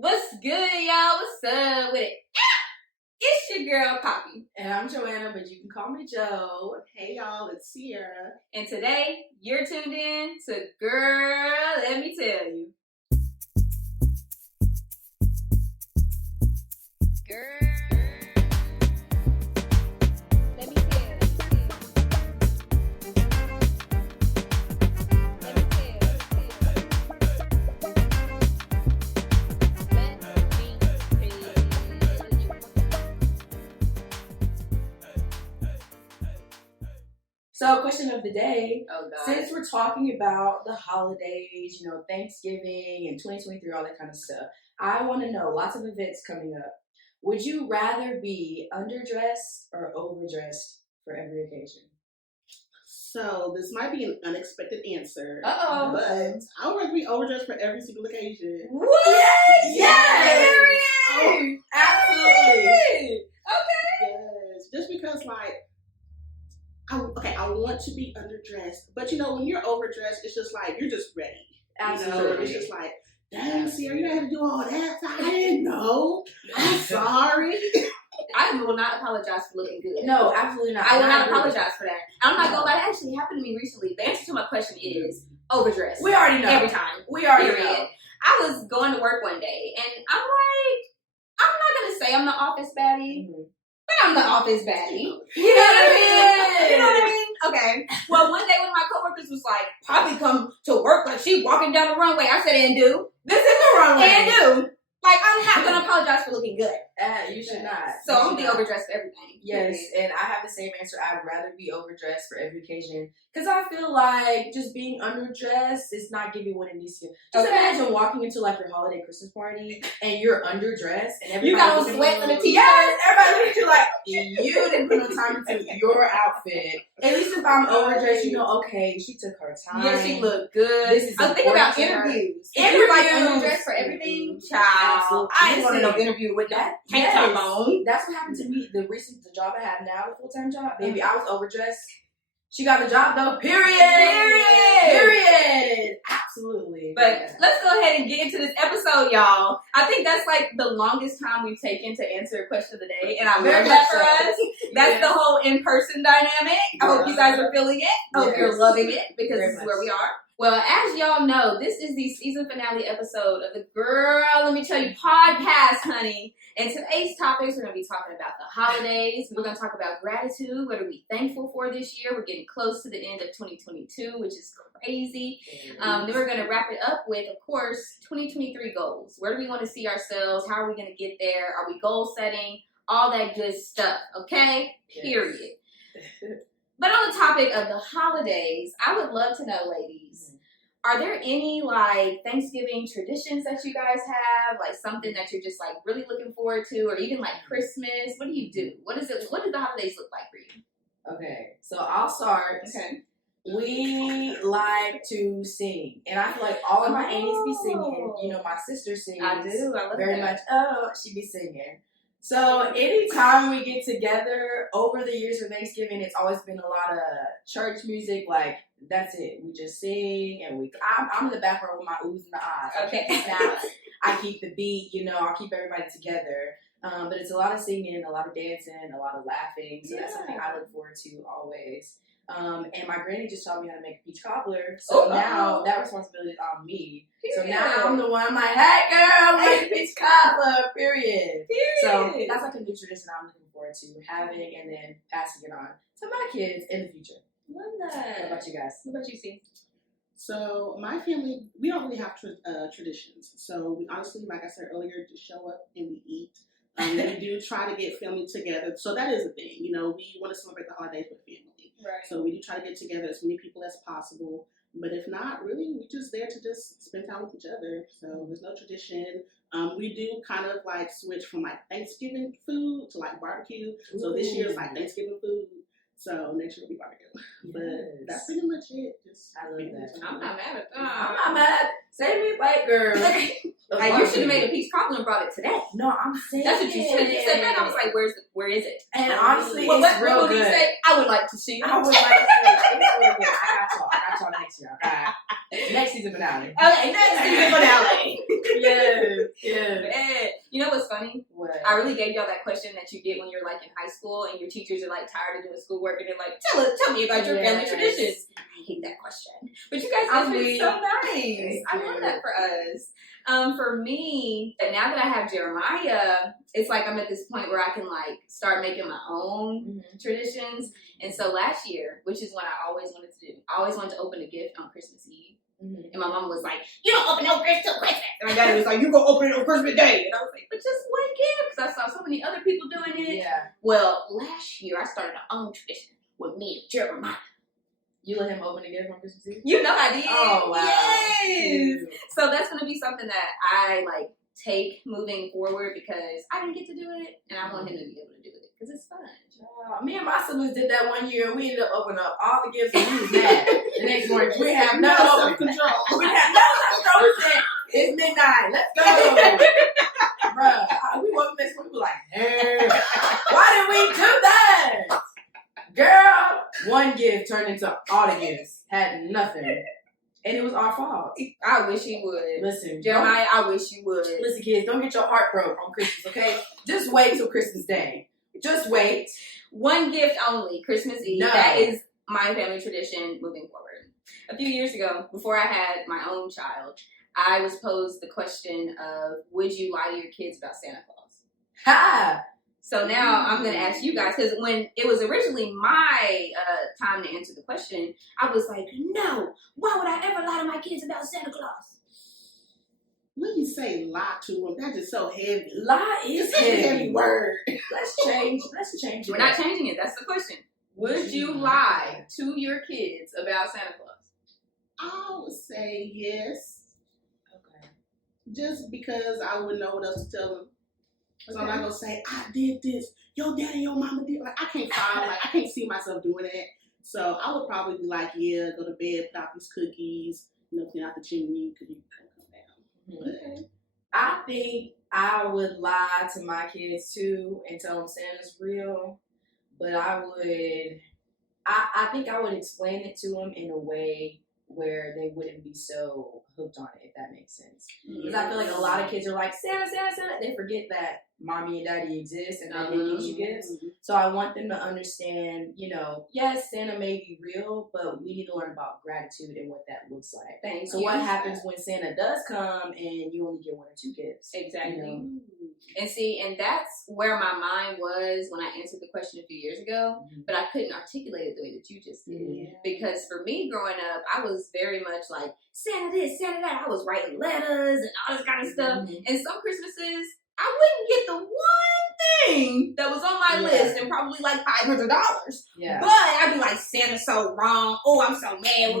What's good, y'all? What's up with it? It's your girl, Poppy. And I'm Joanna, but you can call me Jo. Hey, y'all, it's Sierra. And today, you're tuned in to Girl, Let Me Tell You. Girl, let me tell you. Let me tell you. So, question of the day. Oh, God. Since we're talking about the holidays, Thanksgiving and 2023, all that kind of stuff, I want to know, lots of events coming up. Would you rather be underdressed or overdressed for every occasion? So, this might be an unexpected answer. Uh-oh. But I would rather be overdressed for every single occasion. What? Yes! Period! Absolutely. Okay. Yes. Just because, I want to be underdressed. But, when you're overdressed, it's just like, you're just ready. Absolutely. It's just like, dang, Sierra, you had to do all that. I didn't know. I'm sorry. I will not apologize for looking good. No, absolutely not. I will not apologize for that. I'm not gonna lie, that actually happened to me recently. The answer to my question is overdressed. We already know. Every time. We already Period. know. I was going to work one day and I'm like, I'm not gonna say I'm the office baddie, but I'm the office baddie. You know what I mean? You know what I mean? Okay. Well, one day one of my coworkers was like, Poppy come to work like she walking down the runway. I said, and do. This is the runway. And do. Like, I'm not gonna apologize for looking good. You should not. So I'm gonna be overdressed for everything. Yes, and I have the same answer. I'd rather be overdressed for every occasion because I feel like just being underdressed is not giving what it needs to give. Just imagine walking into like your holiday Christmas party and you're underdressed and everybody You got on sweats and a t-shirt. Yes, everybody looks at you like you didn't put no time into your outfit. At least if I'm overdressed, okay, she took her time. Yeah, she looked good. This is I'm thinking about important. interviews. Interviews. Like underdressed for everything. Child, Absolutely. I ain't going to no interview with that tank top on. That's what happened to me. The job I have now, the full-time job, baby, I was overdressed. She got the job though. Period. Absolutely. But let's go ahead and get into this episode, y'all. I think that's like the longest time we've taken to answer a question of the day, and I love that for us. That's the whole in-person dynamic. I hope you guys are feeling it. I hope you're loving it because this is where we are. Well, as y'all know, this is the season finale episode of the Girl, Let Me Tell You podcast, honey. And today's topics, we're going to be talking about the holidays. We're going to talk about gratitude. What are we thankful for this year? We're getting close to the end of 2022, which is crazy. Then we're going to wrap it up with, of course, 2023 goals. Where do we want to see ourselves? How are we going to get there? Are we goal setting? All that good stuff, okay? Yes. Period. But on the topic of the holidays, I would love to know, ladies, are there any Thanksgiving traditions that you guys have? Like something that you're just really looking forward to, or even Christmas? What do you do? What do the holidays look like for you? Okay, so I'll start. Okay. We like to sing, and I feel like all of my aunties be singing. My sister sings. I do. I love very that. much. Oh, she be singing. So anytime we get together over the years for Thanksgiving, it's always been a lot of church music. That's it. We just sing, and I'm in the background with my oohs and the ahs. Okay. I keep the beat. I'll keep everybody together. But it's a lot of singing, a lot of dancing, a lot of laughing. So that's something I look forward to always. And my granny just taught me how to make a peach cobbler. So now that responsibility is on me. So now I'm the one, I'm like, hey girl, make a peach cobbler, period. So that's a new tradition I'm looking forward to having and then passing it on to my kids in the future. Love that. What about you guys? What about you, C? So my family, we don't really have traditions. So we honestly, like I said earlier, just show up and we eat. We do try to get family together. So that is a thing. We want to celebrate the holidays with family. Right. So we do try to get together as many people as possible. But if not, really, we're just there to just spend time with each other. So there's no tradition. We do kind of switch from Thanksgiving food to barbecue. So this year is Thanksgiving food. So next year will be barbecue. But that's pretty much it. I love that. I'm not mad at that. I'm not mad. Say me white girl. You should have made a peach cobbler and brought it today. No, I'm saying that's what you said. You said that. I was like, where is it? And honestly, what it's real did good. Say? I would like to see it. I would like to see it. It's really good. I got y'all next year. Okay. Next season finale. Okay, next season finale. Yes. Man, you know what's funny? What? I really gave y'all that question that you get when you're like in high school and your teachers are like tired of doing schoolwork and they're like, tell me about your family traditions. I hate that question. But you guys answered it so nice. I love that for us. For me, now that I have Jeremiah, it's like I'm at this point where I can like start making my own traditions. And so last year, which is what I always wanted to do, I always wanted to open a gift on Christmas Eve. And my mom was like, you don't open no gifts till Christmas. And my daddy was like, you go open it on Christmas Day. And I was like, but just one gift. Because I saw so many other people doing it. Yeah. Well, last year I started my own tradition with me and Jeremiah. You let him open a gift on Christmas Eve? You know I did. Oh, wow. Yes. So that's going to be something that I like take moving forward because I didn't get to do it. And I want him to be able to do it because it's fun. Me and my siblings did that one year, and we ended up opening up all the gifts, and we was mad. The next morning, we have no self-control. We have no self-control. We said, it's midnight. Let's go. Bruh, we woke up next morning, we were like, hey, why did we do that? Girl, one gift turned into all the gifts. Had nothing. And it was our fault. I wish he would. Listen, Jeremiah, I wish you would. listen, kids, don't get your heart broke on Christmas, okay? Just wait till Christmas Day. Just wait. One gift only, Christmas Eve. No. That is my family tradition moving forward. A few years ago, before I had my own child, I was posed the question of, would you lie to your kids about Santa Claus? Ha! So now I'm going to ask you guys, because when it was originally my time to answer the question, I was like, no, why would I ever lie to my kids about Santa Claus? When you say lie to them, that's just so heavy. Lie is It's such a heavy word. Let's change it. We're not changing it. That's the question. Would you lie to your kids about Santa Claus? I would say yes, Okay. just because I wouldn't know what else to tell them. So I'm not gonna say I did this. Your daddy, your mama did. Like I can't see myself doing it. So I would probably be like, yeah, go to bed, put out these cookies, clean out the chimney, because you come down. Okay. I think I would lie to my kids too and tell them Santa's real, but I think I would explain it to them in a way where they wouldn't be so hooked on it, if that makes sense. Because I feel like a lot of kids are like, Santa, Santa, Santa. They forget that mommy and daddy exist and that they give you gifts. So I want them to understand, yes, Santa may be real, but we need to learn about gratitude and what that looks like. Thanks. So what happens when Santa does come and you only get one or two gifts? Exactly. And see, and that's where my mind was when I answered the question a few years ago, but I couldn't articulate it the way that you just did. Yeah. Because for me growing up, I was very much like, Santa this, Santa that. I was writing letters and all this kind of stuff. And some Christmases, I wouldn't get the one thing that was on my list and probably like $500. Yeah. But I'd be like, Santa's so wrong. Oh, I'm so mad.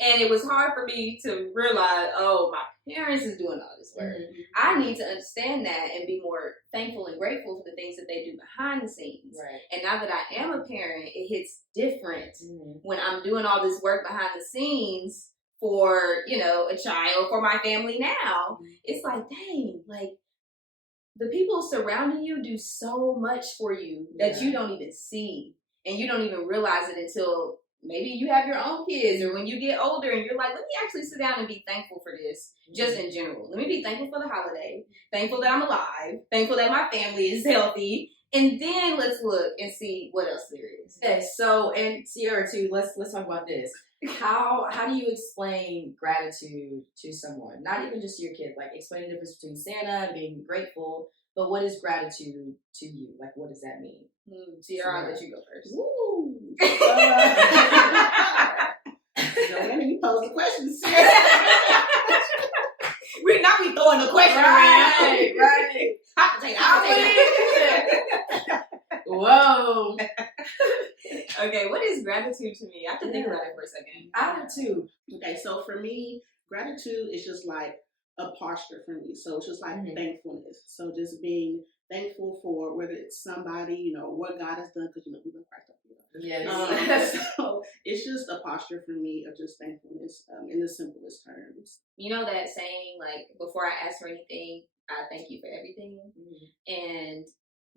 And it was hard for me to realize, oh, my parents is doing all this work. I need to understand that and be more thankful and grateful for the things that they do behind the scenes. Right. And now that I am a parent, it hits different when I'm doing all this work behind the scenes for, a child, for my family now. It's like, dang, like the people surrounding you do so much for you that you don't even see. And you don't even realize it until maybe you have your own kids or when you get older and you're like, let me actually sit down and be thankful for this, just in general. Let me be thankful for the holiday, thankful that I'm alive, thankful that my family is healthy, and then let's look and see what else there is. Okay, so, and Sierra too, let's talk about this. How do you explain gratitude to someone? Not even just to your kid, like explain the difference between Santa and being grateful, but what is gratitude to you? Like, what does that mean? Sierra, I'll let you go first. Woo! Joanna, you pose the questions. We're not be throwing the question around. Right. I Whoa. Okay, what is gratitude to me? I have to think about it for a second. I do too. Okay, so for me, gratitude is just like a posture for me. So it's just like thankfulness. So just being thankful for whether it's somebody, what God has done, because we've been Christ up. Yes. So it's just a posture for me of just thankfulness in the simplest terms. You know that saying, like, before I ask for anything, I thank you for everything. And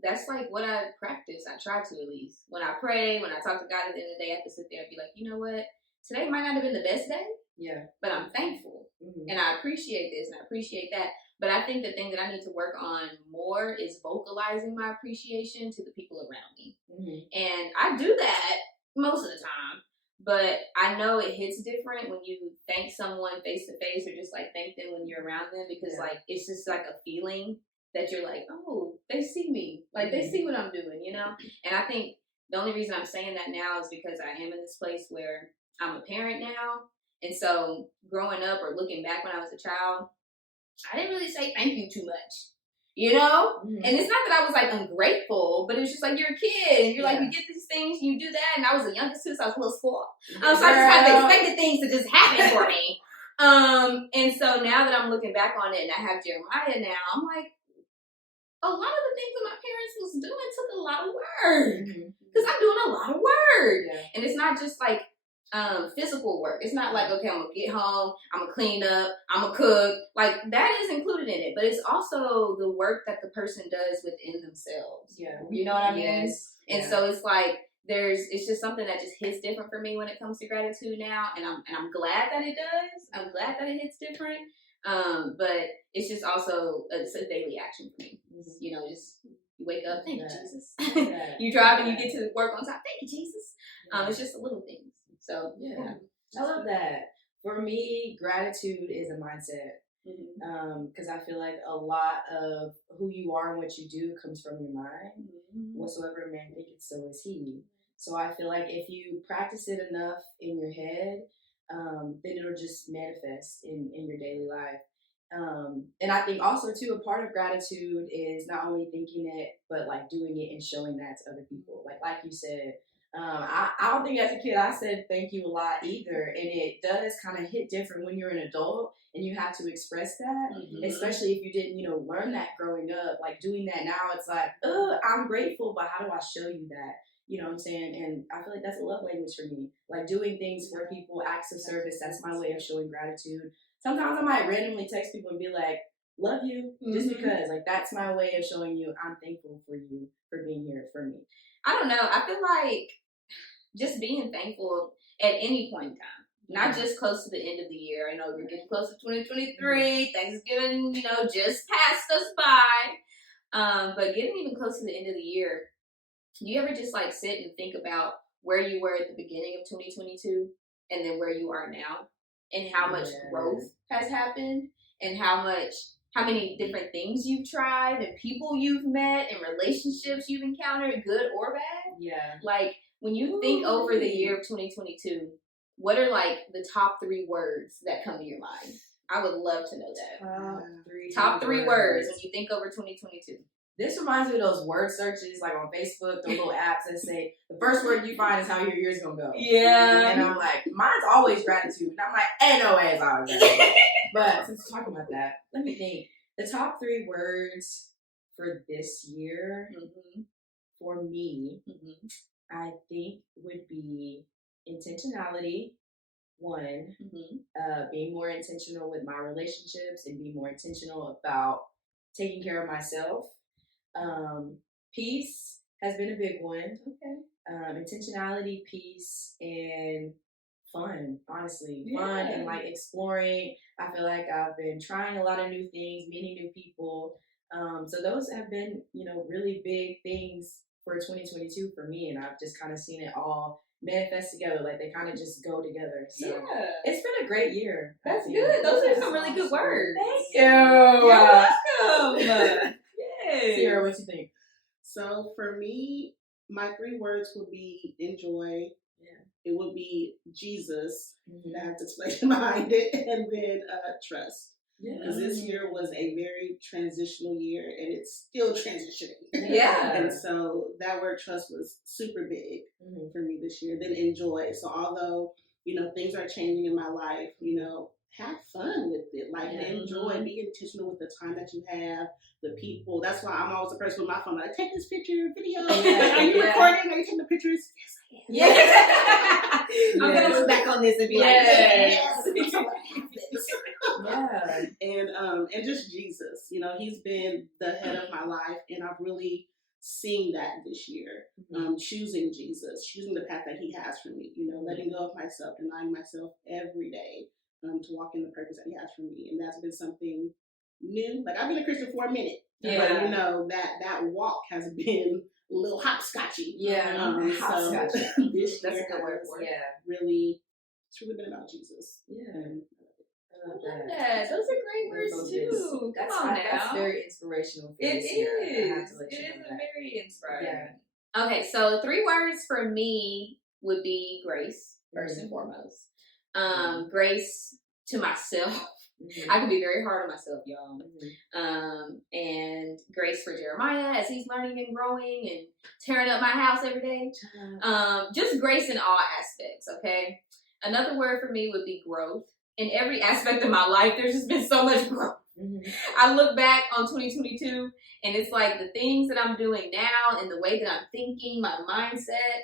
that's like what I practice. I try to, at least. When I pray, when I talk to God at the end of the day, I have to sit there and be like, you know what? today might not have been the best day, Yeah. but I'm thankful. Mm-hmm. And I appreciate this and I appreciate that. But I think the thing that I need to work on more is vocalizing my appreciation to the people around me. Mm-hmm. And I do that most of the time. But I know it hits different when you thank someone face to face or just like thank them when you're around them, because like it's just like a feeling that you're like, oh, they see me. Like they see what I'm doing, you know? And I think the only reason I'm saying that now is because I am in this place where I'm a parent now. And so growing up or looking back when I was a child, I didn't really say thank you too much, you know? Mm-hmm. And it's not that I was like ungrateful, but it was just like you're a kid and you're like, you get these things, you do that. And I was the youngest too, so I was a little spoiled. So I just had to expect the things to just happen for me. And so now that I'm looking back on it and I have Jeremiah now, I'm like, a lot of the things that my parents was doing took a lot of work. Because I'm doing a lot of work. Yeah. And it's not just like physical work. It's not like, okay, I'm gonna get home, I'm gonna clean up, I'm gonna cook. Like that is included in it, but it's also the work that the person does within themselves. Yeah. You know what I mean? Yes. And so it's like it's just something that just hits different for me when it comes to gratitude now, and I'm glad that it does. I'm glad that it hits different. But it's just also it's a daily action for me. You know, just you wake up, thank you, Jesus. You drive and you get to work on time, thank you, Jesus. It's just the little things. So yeah, I love that. For me, gratitude is a mindset. Because I feel like a lot of who you are and what you do comes from your mind. Whatsoever a man thinketh, so is he. So I feel like if you practice it enough in your head, then it'll just manifest in your daily life. And I think also too, a part of gratitude is not only thinking it, but like doing it and showing that to other people. Like you said, I don't think as a kid I said thank you a lot either, and it does kind of hit different when you're an adult and you have to express that, especially if you didn't, learn that growing up. Like doing that now, it's like, I'm grateful, but how do I show you that? You know what I'm saying? And I feel like that's a love language for me. Like doing things for people, acts of service, that's my way of showing gratitude. Sometimes I might randomly text people and be like, love you, just because. Like that's my way of showing you I'm thankful for you for being here for me. I don't know. I feel like just being thankful at any point in time, not just close to the end of the year. I know we're getting close to 2023. Thanksgiving, just passed us by. But getting even close to the end of the year, do you ever just like sit and think about where you were at the beginning of 2022 and then where you are now and how much growth has happened and how many different things you've tried and people you've met and relationships you've encountered, good or bad? Yeah. Like, when you think over the year of 2022, what are like the top 3 words that come to your mind? I would love to know that. Top three words when you think over 2022. This reminds me of those word searches like on Facebook, the little apps that say the first word you find is how your year's gonna go. Yeah. And I'm like, mine's always gratitude. And I'm like, ain't no way it's always gratitude. But since we're talking about that, let me think. The top 3 words for this year for me, I think would be intentionality. One, being more intentional with my relationships and be more intentional about taking care of myself. Peace has been a big one. Intentionality, peace, and fun. Honestly, fun and like exploring. I feel like I've been trying a lot of new things, meeting new people. So those have been, really big things for 2022 for me, and I've just kind of seen it all manifest together. Like they kind of just go together. So it's been a great year. That's good. Those are some really good words. Thank you. You're welcome. Sierra, what you think? So for me, my 3 words would be enjoy. It would be Jesus. I have to explain behind it, and then trust. Because this year was a very transitional year, and it's still transitioning. And so that word trust was super big for me this year. Then enjoy. So although, things are changing in my life, have fun with it. Like enjoy, be intentional with the time that you have, the people. That's why I'm always the person with my phone. Like, take this picture, video. Are you recording? Are you taking the pictures? Yes, I am. I'm gonna look back on this and be like, yes. And just Jesus, he's been the head of my life, and I've really seeing that this year. Choosing Jesus, choosing the path that He has for me, letting go of myself, denying myself every day to walk in the purpose that He has for me. And that's been something new. Like, I've been a Christian for a minute, but that walk has been a little hopscotchy. Hopscotch. So this That's year a good word for it. it's really been about Jesus. I love that. Those are great words too. Come on now. That's very inspirational. For It this year. I have is. to let It you is know a that. very inspiring. Yeah. Okay, so 3 words for me would be grace, first and foremost. Grace to myself. I can be very hard on myself, y'all. And grace for Jeremiah as he's learning and growing and tearing up my house every day. Just grace in all aspects, okay? Another word for me would be growth. In every aspect of my life, there's just been so much growth. I look back on 2022, and it's like the things that I'm doing now and the way that I'm thinking, my mindset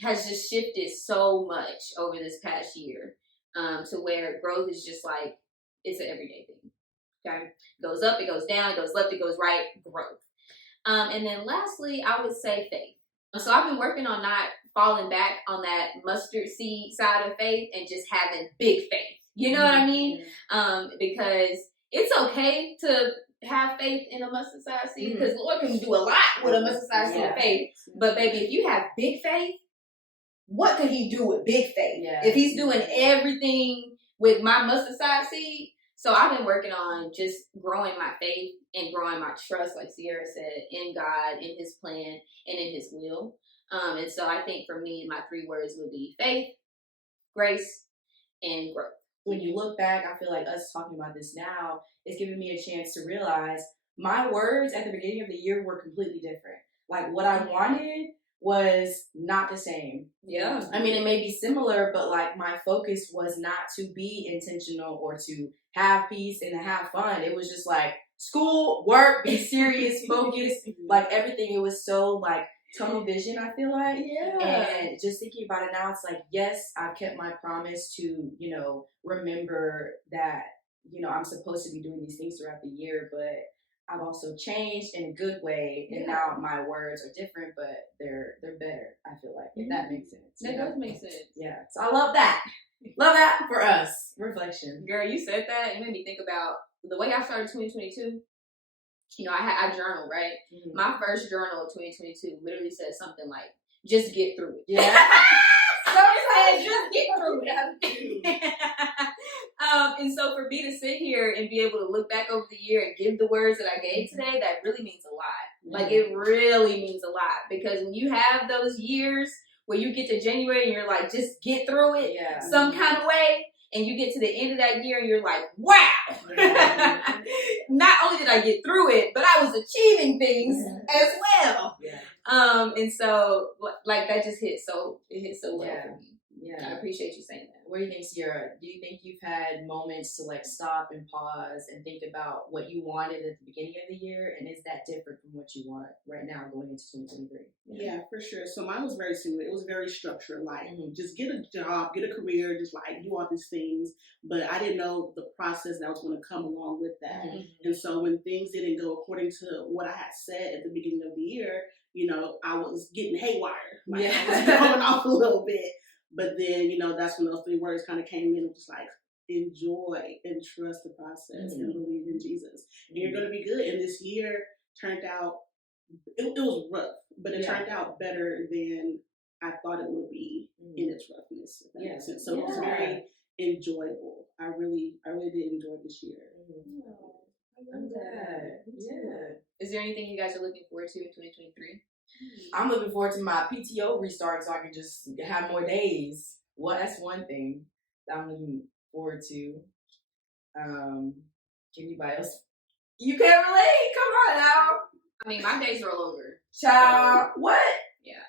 has just shifted so much over this past year to where growth is just like, it's an everyday thing. Okay? It goes up, it goes down, it goes left, it goes right, growth. And then lastly, I would say faith. So I've been working on not falling back on that mustard seed side of faith and just having big faith. You know what I mean? Because it's okay to have faith in a mustard side seed because Lord can do a lot with a mustard side seed of faith. But baby, if you have big faith, what could He do with big faith? If He's doing everything with my mustard side seed. So I've been working on just growing my faith and growing my trust, like Sierra said, in God, in His plan, and in His will. And so I think for me, my 3 words would be faith, grace, and growth. When you look back, I feel like us talking about this now is giving me a chance to realize my words at the beginning of the year were completely different. Like, what I wanted was not the same. Yeah. I mean, it may be similar, but like my focus was not to be intentional or to have peace and to have fun. It was just like school, work, be serious, focus, like everything. It was so like tunnel vision, I feel like. And just thinking about it now, it's like, yes, I've kept my promise to, remember that, I'm supposed to be doing these things throughout the year, but I've also changed in a good way, and now my words are different, but they're better, I feel like, if that makes sense. That does make sense. Yeah, so I love that. Love that for us. Reflection. Girl, you said that, it made me think about the way I started 2022. I journal, right? My first journal of 2022 literally said something like, just get through it. Yeah. So it said, just get through it. And so for me to sit here and be able to look back over the year and give the words that I gave today, that really means a lot. Like, it really means a lot. Because when you have those years where you get to January and you're like, just get through it some kind of way, and you get to the end of that year and you're like, wow! Not only did I get through it, but I was achieving things as well. And so, like, that just hit so well for me. Yeah. I appreciate you saying that. What do you think, Sierra? Do you think you've had moments to like stop and pause and think about what you wanted at the beginning of the year, and is that different from what you want right now going into 2023? Yeah, for sure. So mine was very similar. It was very structured, like just get a job, get a career, just like do all these things. But I didn't know the process that was going to come along with that. And so when things didn't go according to what I had said at the beginning of the year, I was getting haywire. Like I was going off a little bit. But then, that's when those 3 words kind of came in. It was like, enjoy and trust the process and believe in Jesus. And you're going to be good. And this year turned out, it was rough, but it turned out better than I thought it would be in its roughness. If that makes sense. So it was very enjoyable. I really did enjoy this year. I'm glad. Yeah. Is there anything you guys are looking forward to in 2023? I'm looking forward to my PTO restart so I can just have more days. Well, that's one thing that I'm looking forward to. Can anybody else? You can't relate? Come on now. I mean, my days roll over. Child, what? Yeah.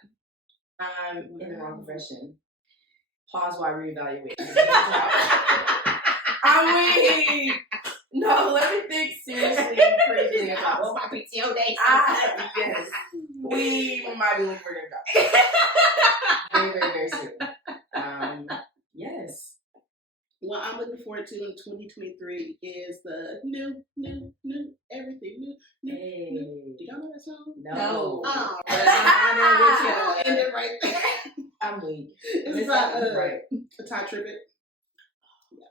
I'm in the wrong profession. Pause while I reevaluate. I mean, no, let me think seriously and critically about my PTO days. Yes. We might be looking for a new job. Very, very, very soon. Yes. What I'm looking forward to in 2023 is the new, everything new. Hey. Do y'all know that song? No. Oh, I'm end it right there. I'm weak. It's about right. Ty Tribbett.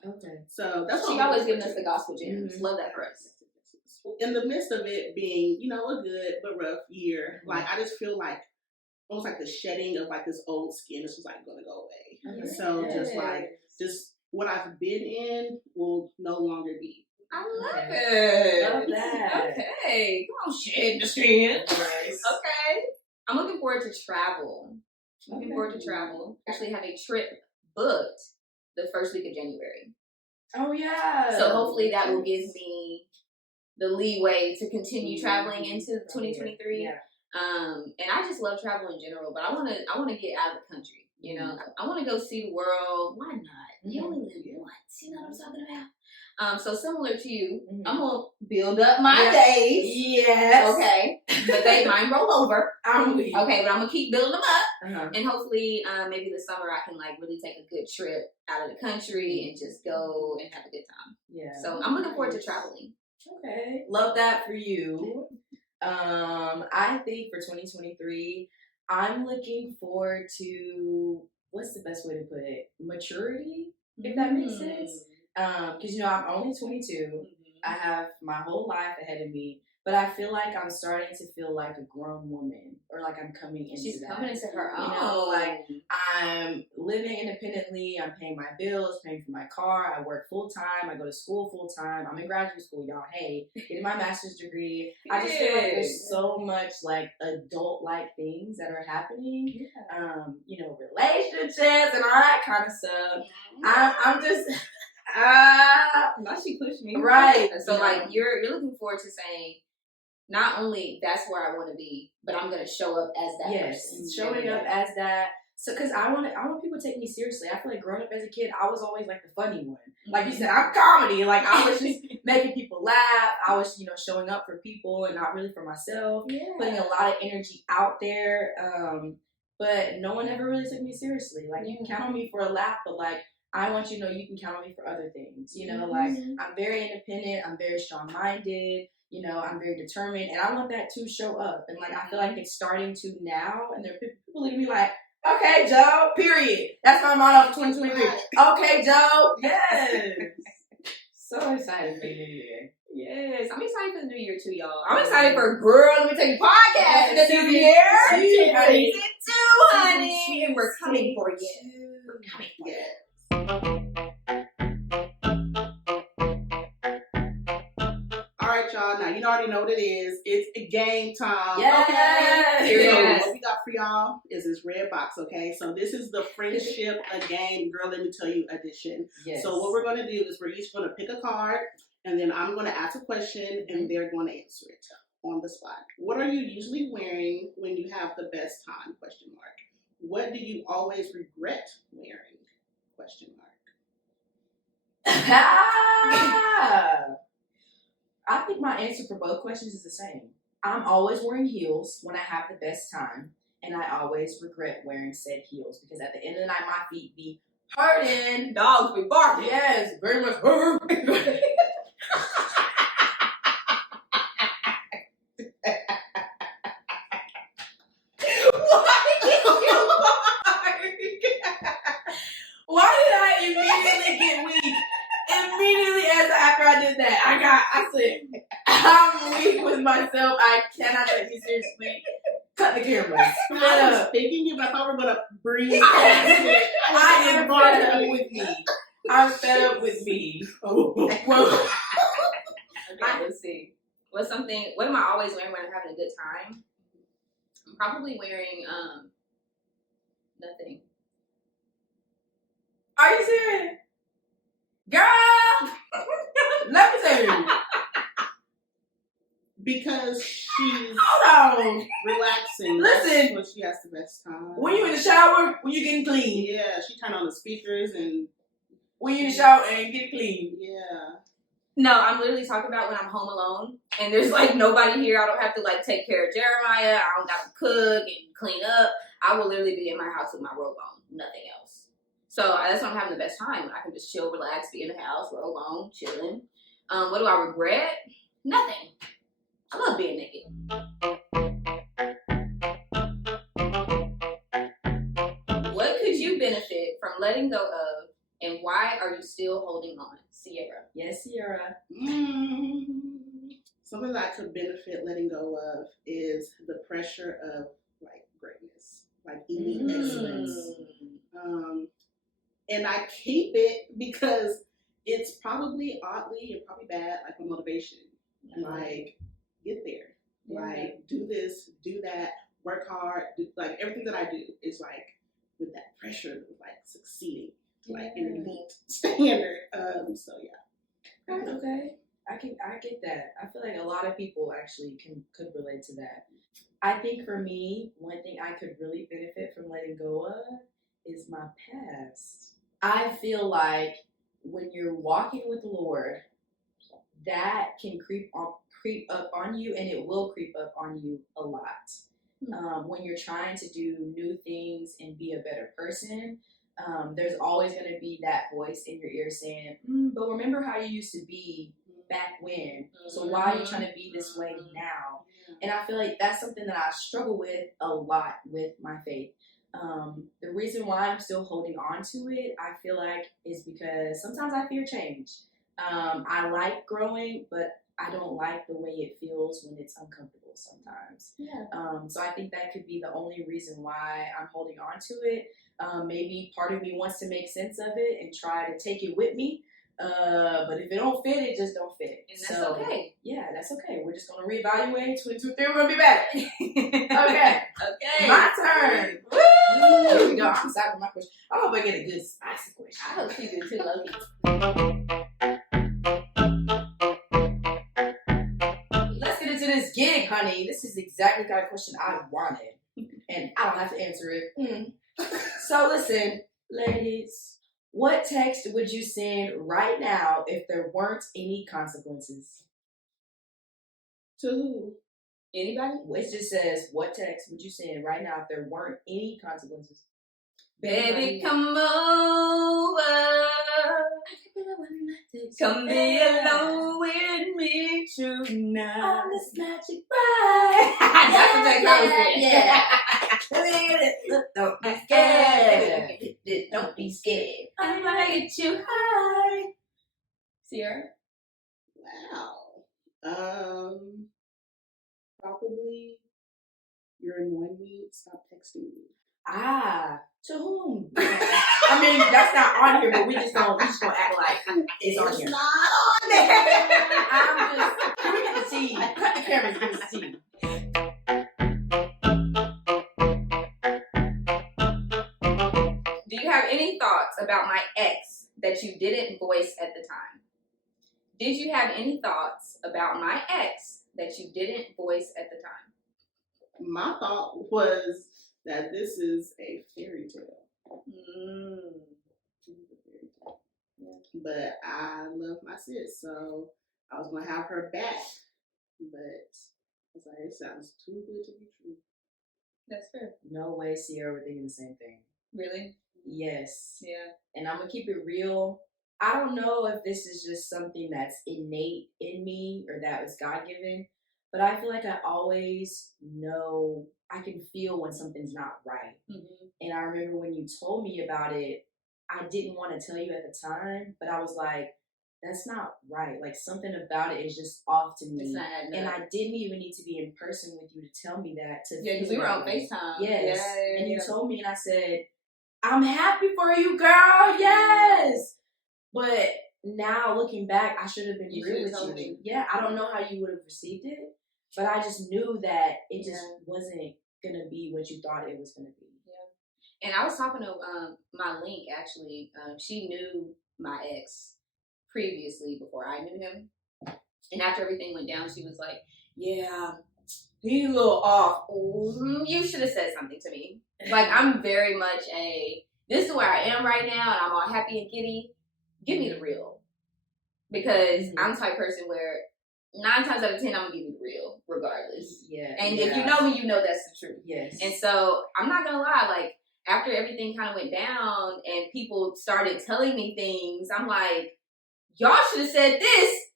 Okay. So that's She what always giving us the gospel gems. Love that for us. In the midst of it being, a good but rough year, like I just feel like almost like the shedding of like this old skin is just like gonna go away. So just what I've been in will no longer be. I love it. Love that. Okay. Come on, shed the skin. Nice. Okay. I'm looking forward to travel. Looking forward to travel. Actually have a trip booked the first week of January. Oh yeah. So hopefully that will give me the leeway to continue traveling into 2023. Yeah. And I just love travel in general, but I wanna get out of the country. I want to go see the world. Why not? You only live once. You know what I'm talking about? So similar to you, I'm gonna build up my days. Yes. Okay. But they might roll over. I'm weak. Okay, but I'm gonna keep building them up, Uh-huh. and hopefully, maybe this summer I can like really take a good trip out of the country and just go and have a good time. Yeah. So I'm looking forward to traveling. Okay. Love that for you. I think for 2023, I'm looking forward to, what's the best way to put it? Maturity, if that makes sense. Because, I'm only 22. I have my whole life ahead of me, but I feel like I'm starting to feel like a grown woman, or like I'm coming into She's that. coming into her own. Like I'm living independently. I'm paying my bills, paying for my car. I work full time. I go to school full time. I'm in graduate school, y'all. Hey, getting my master's degree. I just feel like there's so much like adult-like things that are happening. Relationships and all that kind of stuff. I'm just. Now she pushed me. Right. So like you're looking forward to saying, not only that's where I want to be, but I'm gonna show up as that person. Showing up as that. So, cause I want people to take me seriously. I feel like growing up as a kid, I was always like the funny one. Like you said, I'm comedy. Like I was just making people laugh. I was, showing up for people and not really for myself. Yeah. Putting a lot of energy out there. But no one ever really took me seriously. Like you can count on me for a laugh, but like I want you to know you can count on me for other things. Like I'm very independent. I'm very strong-minded. I'm very determined, and I want that to show up. And like I feel like it's starting to now, and there are people leaving me like, okay, Joe, period. That's my motto for 2023. Okay, Joe. Yes. So excited for the new year. Yes, I'm excited for the new year too, y'all. I'm excited for Girl Let Me Tell You podcast in the new year. Season 2, honey. And we're coming for you. We're coming for you. Y'all, now you already know what it is. It's game time. Yes. Okay. So what we got for y'all is this red box. Okay, so this is the friendship a game, Girl Let Me Tell You edition. Yes. So what we're going to do is we're each going to pick a card, and then I'm going to ask a question, and they're going to answer it on the spot. What are you usually wearing when you have the best time? ? What do you always regret wearing ? I think my answer for both questions is the same. I'm always wearing heels when I have the best time, and I always regret wearing said heels because at the end of the night, my feet be hurting. Dogs be barking. Yes, very much hurting. Why did I immediately get weak? Immediately after I did that, I said, I'm weak with myself. I cannot take you seriously. Cut the camera. I was thinking if I thought we were going to breathe. I am fed up with me. I'm fed up with me. Okay, let's see. What am I always wearing when I'm having a good time? I'm probably wearing nothing. Are you serious? Girl! Let me tell you. Because she's Hold on. relaxing. Listen. When she has the best time. When you in the shower, when you getting clean. Yeah, she turned on the speakers and. When you in the shower and get clean. Yeah. No, I'm literally talking about when I'm home alone and there's like nobody here. I don't have to like take care of Jeremiah. I don't got to cook and clean up. I will literally be in my house with my robe on, nothing else. So that's when I'm having the best time. I can just chill, relax, be in the house, robe on, chilling. What do I regret? Nothing. I love being naked. letting go of, and why are you still holding on? Sierra. Yes, Sierra. Something that I could benefit letting go of is the pressure of like greatness, like elite excellence. And I keep it because it's probably oddly and probably bad, like a motivation. Like, get there. Like, do this, do that, work hard. Like, everything that I do is like with that pressure of like succeeding, like an elite standard. So yeah. Okay. I get that. I feel like a lot of people actually could relate to that. I think for me, one thing I could really benefit from letting go of is my past. I feel like when you're walking with the Lord, that can creep up on you, and it will creep up on you a lot. When you're trying to do new things and be a better person, there's always going to be that voice in your ear saying, but remember how you used to be back when, so why are you trying to be this way now? And I feel like that's something that I struggle with a lot with my faith. The reason why I'm still holding on to it, I feel like, is because sometimes I fear change. I like growing, but I don't like the way it feels when it's uncomfortable sometimes. So I think that could be the only reason why I'm holding on to it. Maybe part of me wants to make sense of it and try to take it with me. But if it don't fit, it just don't fit. And that's okay. Yeah, that's okay. We're just going to reevaluate. 22-3, we're going to be better. Okay. Okay. My turn. Woo! Here we go. I'm excited for my question. I hope I get a good spicy question. I hope she do too, Loki. Let's get into this gig, honey. This is exactly the kind of question I wanted. And I don't have to answer it. So listen, ladies, what text would you send right now if there weren't any consequences? To who? Anybody? It just says, what text would you send right now if there weren't any consequences? Baby, come over. Come be alone with me tonight. On this magic ride. That's what that girl Yeah. Don't be scared. Don't be scared. I'm gonna get you high. Sierra? Wow. Probably you're annoying me. Stop texting me. To whom? I mean, that's not on here, but we just gonna act like it's on here. Not on there. I'm just give me the tea. Cut the camera, give me the tea. Do you have any thoughts about my ex that you didn't voice at the time? Did you have any thoughts about my ex that you didn't voice at the time? My thought was that this is a fairy tale. But I love my sis, so I was gonna have her back. But I was like, it sounds too good to be true. That's fair. No way, Sierra, we're thinking the same thing. Really? Yes. Yeah. And I'm gonna keep it real. I don't know if this is just something that's innate in me or that was God given, but I feel like I always know, I can feel when something's not right. And I remember when you told me about it, I didn't want to tell you at the time, but I was like, that's not right. Like, something about it is just off to me. It's not adding and up. I didn't even need to be in person with you to tell me that. Yeah, because we were on FaceTime. Yes. Yeah, and you told me, and I said, I'm happy for you, girl. Yes. But now looking back, I should have been You real should've told with you. me. Yeah, I don't know how you would have received it, but I just knew that it just Yeah. wasn't gonna be what you thought it was gonna be. And I was talking to my link, actually. She knew my ex previously before I knew him. And after everything went down, she was like, yeah, he a little off. You should have said something to me. Like, I'm very much this is where I am right now, and I'm all happy and giddy. Give me the real. Because I'm the type of person where 9 times out of 10, I'm going to give you the real, regardless. Yeah. And if you know me, you know that's the truth. Yes. And so, I'm not going to lie, like, after everything kind of went down and people started telling me things, I'm like, y'all should have said this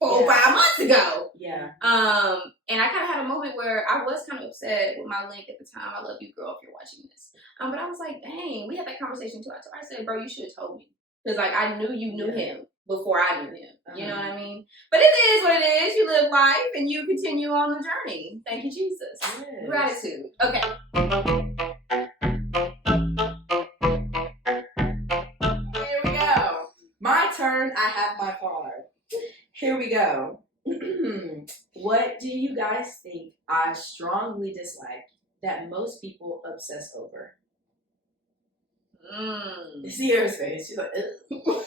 4 or 5 months ago. Yeah. And I kind of had a moment where I was kind of upset with my link at the time. I love you, girl, if you're watching this. But I was like, dang, we had that conversation too. I said, bro, you should have told me. Because, like, I knew you knew him before I knew him. You know what I mean? But it is what it is. You live life and you continue on the journey. Thank you, Jesus. Yes. Gratitude. Okay. Here we go. My turn. I have my card. Here we go. What do you guys think I strongly dislike that most people obsess over? Sierra's face. She's like, ugh.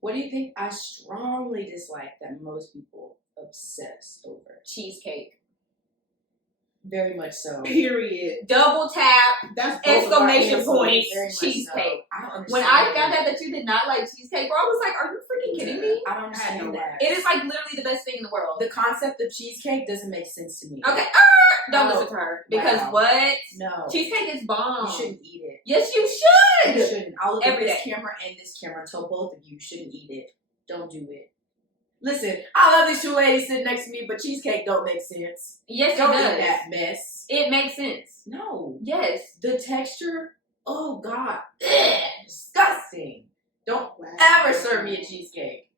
What do you think I strongly dislike that most people obsess over? Cheesecake. Very much so. Period. Double tap. That's both of our Exclamation answers. point. Very much Cheesecake. so. I don't understand. When I found out that you did not like cheesecake, bro, I was like, are you freaking kidding me? I don't understand that. It is like literally the best thing in the world. The concept of cheesecake doesn't make sense to me. Okay. Don't listen to her. Because Wow. what? No. Cheesecake is bomb. You shouldn't eat it. Yes, you should. You shouldn't. I'll look Every at this day. camera and this camera and tell both of you shouldn't eat it. Don't do it. Listen, I love these two ladies sitting next to me, but cheesecake don't make sense. Yes, Don't it does. eat that mess. It makes sense. No. Yes. The texture, oh God. Ugh, disgusting. Don't Wow. ever serve me a cheesecake.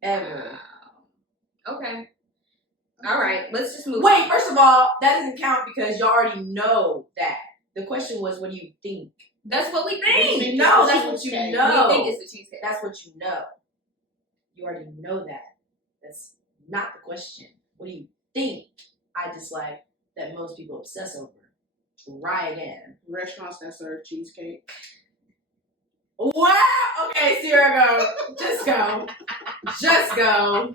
Ever. Wow. Okay. All right. Let's just move. Wait, first of all, that doesn't count because y'all already know that. The question was, what do you think? That's what we You think. think No, it's that's the what you cheesecake. know. We think it's the cheesecake. That's what you know. You already know that. That's not the question. What do you think I dislike that most people obsess over? Try again. Restaurants that serve cheesecake. Wow! Okay, Sierra, go. Just go. Just go.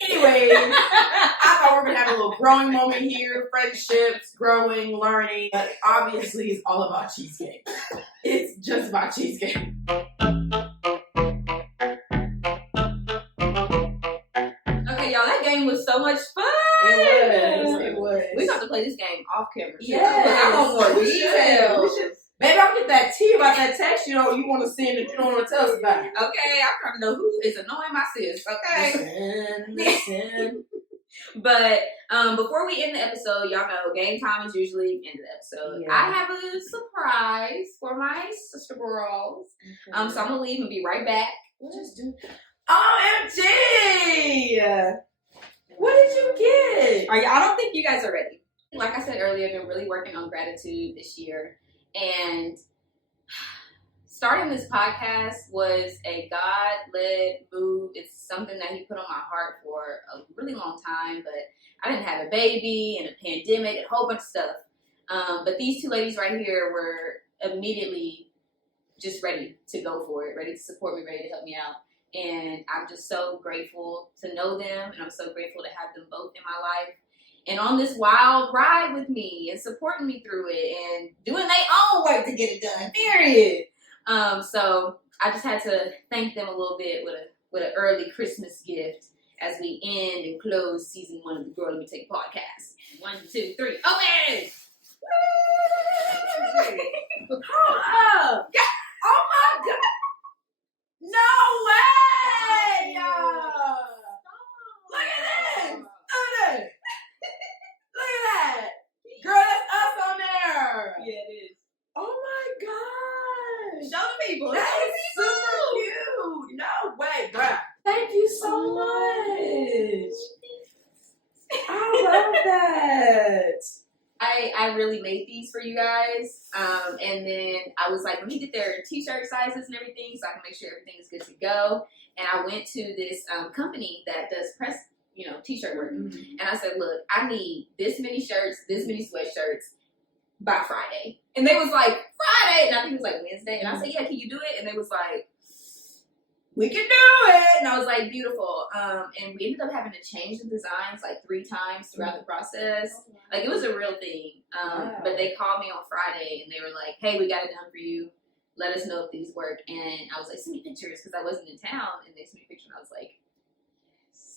Anyway, I thought we were going to have a little growing moment here. Friendships, growing, learning. But obviously, it's all about cheesecake. It's just about cheesecake. Okay, y'all, that game was so much fun. It was. We have to play this game off camera. too. Yes. I want more We should. details. We should. Baby, I'll get that tea about that text you want to send that you don't want to tell us about. Okay, I'm trying to know who is annoying my sis. Okay. Listen. But before we end the episode, y'all know game time is usually end of the episode. Yeah. I have a surprise for my sister girls. So I'm gonna leave and be right back. Just do. OMG! What did you get? I don't think you guys are ready. Like I said earlier, I've been really working on gratitude this year, and starting this podcast was a God-led move. It's something that He put on my heart for a really long time, but I didn't have a baby and a pandemic and a whole bunch of stuff. But these two ladies right here were immediately just ready to go for it, ready to support me, ready to help me out. And I'm just so grateful to know them, and I'm so grateful to have them both in my life and on this wild ride with me and supporting me through it and doing their own work to get it done, period. So I just had to thank them a little bit with an early Christmas gift as we end and close season 1 of the Girl Let Me Take podcast. 1, 2, 3, open! Hold up! Oh my God! No way! Look at this! Look at this! Look at that! Girl, that's us on there! Yeah, it is. Oh my gosh! Show the people. That Show is the people. super cute! No way, bruh! Thank you so much! I love that! I really made these for you guys. And then I was like, let me get their t-shirt sizes and everything so I can make sure everything is good to go. And I went to this company that does press, t-shirt work. And I said, look, I need this many shirts, this many sweatshirts by Friday. And they was like, Friday? And I think it was like Wednesday. And I said, yeah, can you do it? And they was like, we can do it. And I was like, beautiful. And we ended up having to change the designs like 3 times throughout the process. Like, it was a real thing. Wow. But they called me on Friday and they were like, hey, we got it done for you. Let us know if these work. And I was like, send me pictures because I wasn't in town. And they sent me a picture and I was like,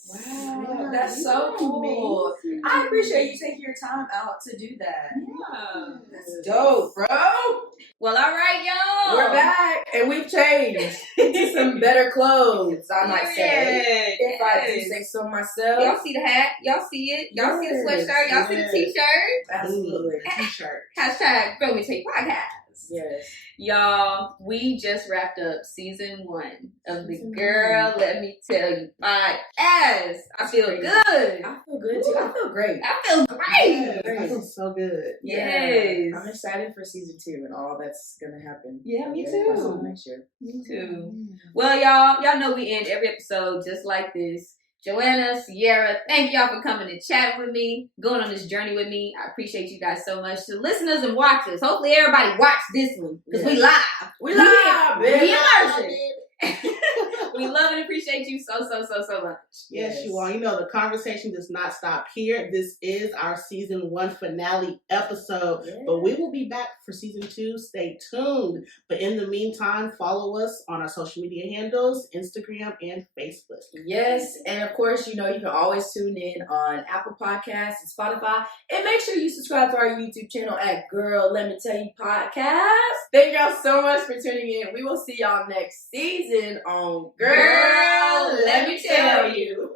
Wow, that's so cool. Amazing. I appreciate you taking your time out to do that. Yeah. That's dope, bro. Well, all right, y'all. We're back, and we've changed to some better clothes, I might say. If I do say so myself. Y'all see the hat? Y'all see it? Y'all see the sweatshirt? Y'all see the t-shirt? Absolutely. T-shirt. Hashtag Feel Me Take Podcast. Yes. Y'all, we just wrapped up season 1 of the Girl Let Me Tell You podcast. I feel good. I feel good too. I feel great. I feel great. Yes, I feel so good. Yes. I'm excited for season 2 and all that's gonna happen. Yeah, me Yeah, too. next year. Me too. Well, y'all know we end every episode just like this. Joanna, Sierra, thank y'all for coming and chatting with me, going on this journey with me. I appreciate you guys so much. To listeners and watchers, hopefully everybody watched this one because we live. We live, We baby. immersion. We love and appreciate you so much. Yes, you are. You know, the conversation does not stop here. This is our season 1 finale episode, but we will be back for season 2. Stay tuned. But in the meantime, follow us on our social media handles, Instagram and Facebook. Yes, and of course, you know, you can always tune in on Apple Podcasts and Spotify. And make sure you subscribe to our YouTube channel at Girl Let Me Tell You Podcast. Thank y'all so much for tuning in. We will see y'all next season on Girl Let Me Tell You.